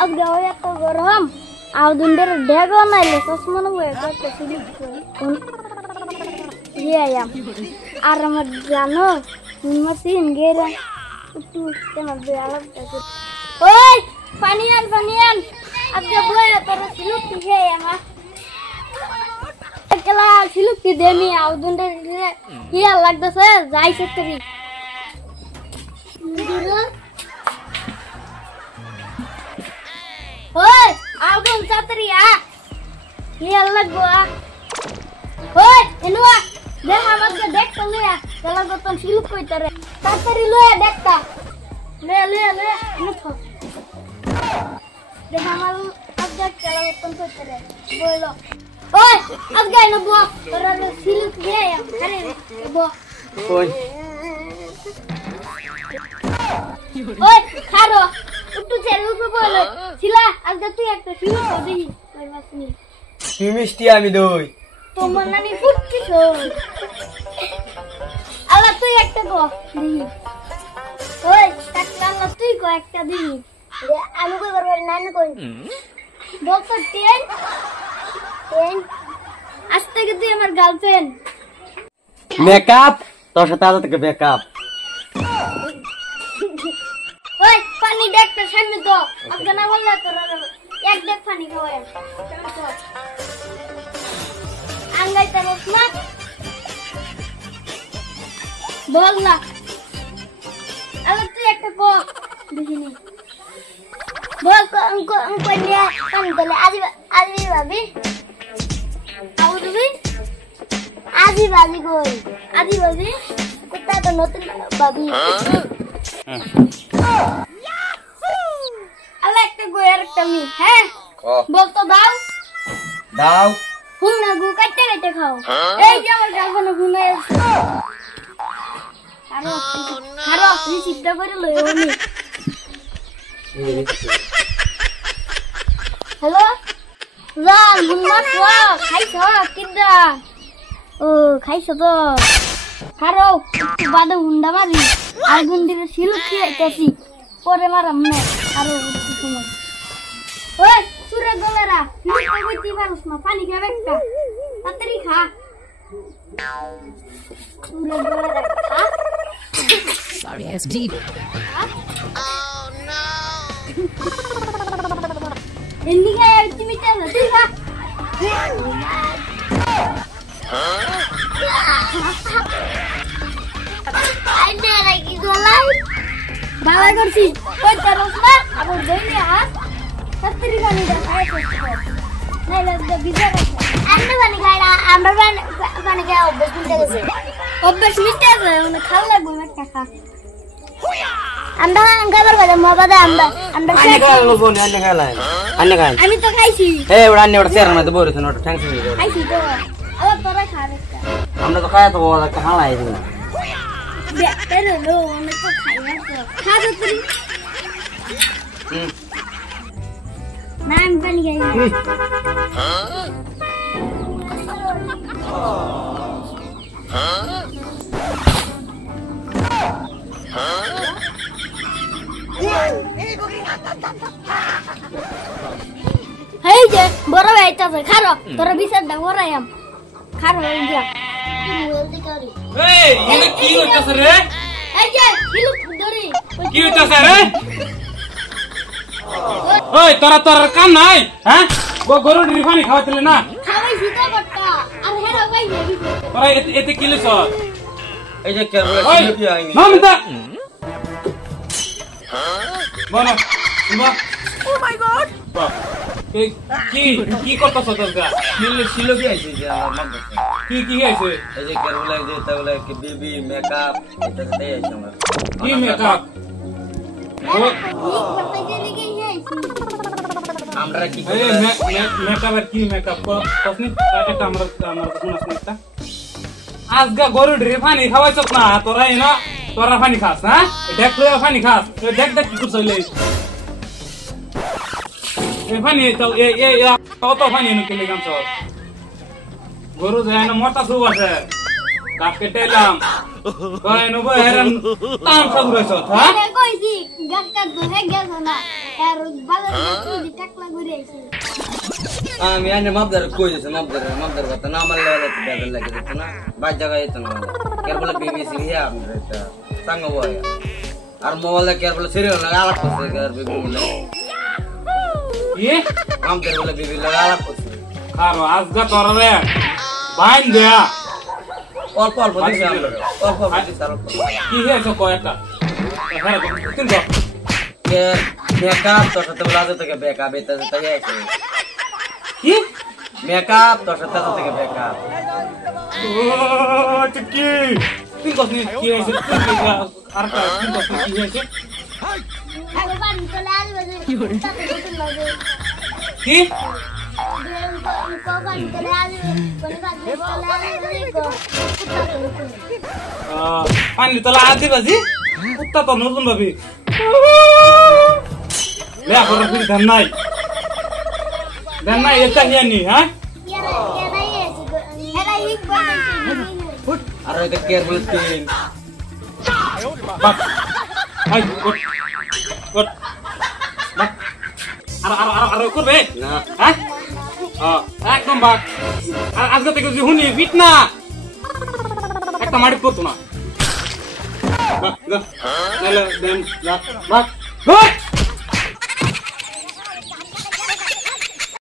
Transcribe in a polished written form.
আজকে ওই এত গরম আর দুন্ডের ডেগো নাইলে চশমা নেবো একটা সিলিপ আয়াম আর আমার জানো মাসিন গেরা একটু কেমন আলাপ ওই পানি আন আজকে বই তোর সিলিপ কি আমার একলা সিলিপ কি দেমি আর দুন্ডের কি লাগতেছে যাইছে তুই ওই আগুন চাতরিয়া কি লাগবো ওই এনুয়া দেখ আমাকে দেখ তো লয়া চলা গতন শিলুক কইতারে তাড়াতাড়ি লয়া দেখতা লে মুঠো দেখ আমার আজকে চলা গতন কইতারে বইলো ওই আজকে নবো তোরা শিলুক গে আরে বো ওই ওই খারো একটু চেলু বলো ছিলা আজকে তুই একটা শিলুক দিই কইবাসনি কি মিষ্টি আমি দই তোমার নানি ফুটছিস আল্লাহ তুই একটা গো দিই ওই টাকলা আল্লাহ তুই গো একটা দিই আমি কই করব নানি কই বলতো 10 আজ থেকে তুই আমার গার্লফ্রেন্ড মেকআপ তোর সাথে আজ থেকে মেকআপ ওই পানি দেখতে সামনে তো আজকে না বললে তোর এক দেখ পানি খাওয়াই আঙ্গাইতে বস না বল না আরে তুই একটা কো দেখিনি বল অঙ্ক নিয়ে কাম করলে আজি ভাবি আউ দিবি আজি ভাবি কই আজি ভাবি কোথায় তো নতুন ভাবি আল্লাহ একটা গোয়ের একটা মি হ্যাঁ বল তো দাও হুন না গু কাটতে খাও এই যে আমার গালখানা ঘুমে আরো রিসিপ্টটা করে লই ওনি হ্যালো জান হুন্না তো খাইছ কিডা ও খাইছ তো খারো বাদে হুন্ডা মারি আর গুন্ডিরে শিলুক খাইতাছি পরে মারাম না আরো সময় ওই সুরে গলারা তুই কইতি পারছ না পানি খাবে একটা তাড়াতাড়ি খা সুরে গলারা খা Sorry, it's deep. Oh no. Hindi kaya তুমি চাও তুই খা আইনে লাগি গলাই বাবা করছি কই তারস না আবার দইলে হাত তাড়াতাড়ি পানি দে খাই নাই লাগবে বিজার আন্নে পানি খাইলা আমরা পানি খাই অভ্যাস মিটে গেছে অভ্যাস মিটে গেছে মানে খাওয়া লাগবে একটা খা আমরা গাবার বাদে মবাদে আমরা আন্নে খাইলো বোন আন্নে খাইলাই আন্নে খাই আমি তো খাইছি এই ওটা আন্নে ওটা চেরা না তো বইরছ না ওটা ঠ্যাংস হয়ে গেল খাইছি তো আবার তোরা খাবে আমরা তো খাই তো ওটা খালাই দিই বেটারে লো অনেক তো খাইয়া তো খা তো তুই না আমি পানি খাই এই যে বড় ভাইটাছে খারো তোর বিচার দা ওরাইম খারো এই যে এই এটা কি হইতাছে রে এই যে হিলু ধরি কি হইতাছে রে ওই তোর কাম নাই হ্যাঁ গরু রিফানি খাওয়াইছিলে না খাওয়াই সিটা বট্টা আর হেরা ভাই হেবি তোরা এতে কি লিছ এই যে কেবল ওই কি আইনি মামতা বলো Oh my god! কি করতেছ তোরা শিলো কি আইছে যে আমার মন কি হইছে এই যে কেবল যে তাহলে কি বেবি মেকআপ এটা তো দেই আছে আমরা কি মেকআপ করতে গেলে কি হইছে আমরা কি এই মেকআপ আর কি মেকআপ কসনি এটা আমরা কোন আছে একটা আজগা গরু রিফানি খাওয়াইছ না তোরা পানি খাস না দেখ লয়ে পানি খাস দেখ কি করছলে পানি তো অত পানি নিতে গাম সব গরু যায় না মোটা সুব আছে কাট কেটেলাম কয় নব হেরান তাম সব রইছ হ্যাঁ কইছি গাছ কাটবো হে গেছো না আর বাজারে গেছি টাকলা ঘুরে আইছি আমি আনে মাপদার কই দিছে মাপদার কথা না মারলে ওরা তো বেদন লাগে দিত না বাজ জায়গায় তো না কের বলে বিবিসি হিয়া আমরা এটা সঙ্গ বয় আর মোবাইলে কের বলে সিরিয়াল লাগা আলাপ করছে কের বিবি বলে কি মাপদার বলে বিবি লাগা আলাপ করছে আর আজগা তোরা রে বাইন দেয়া অল্প অল্প দিছে আমরা অল্প অল্প দিছে আর কি হয়েছে কয়েকটা হ্যাঁ তিন গো কে মেকআপ তোর সাথে বলা থেকে বেকআপ এটা তাই আছে কি মেকআপ তোর সাথে থেকে বেকআপ ও চিকি তিন গো কি হয়েছে আর কা তিন গো কি হয়েছে আগে পানি চলে আসবে কি করে কি পানি চলে আসবে কোন পানি চলে আসবে পানি তোলা আদি বাজি কুত্তা তো নতুন ভাবি লে আপনার ফির ধান নাই এটা হিয়ানি হ্যাঁ আর এটা কের বলে তিন বাক হাই গুড গুড বাক আর করবে না হ্যাঁ একদম বাক আর আজকে থেকে যে হুনি বিট না একটা মাটি পড়তো না বাক নাইলে দেন বাক গুড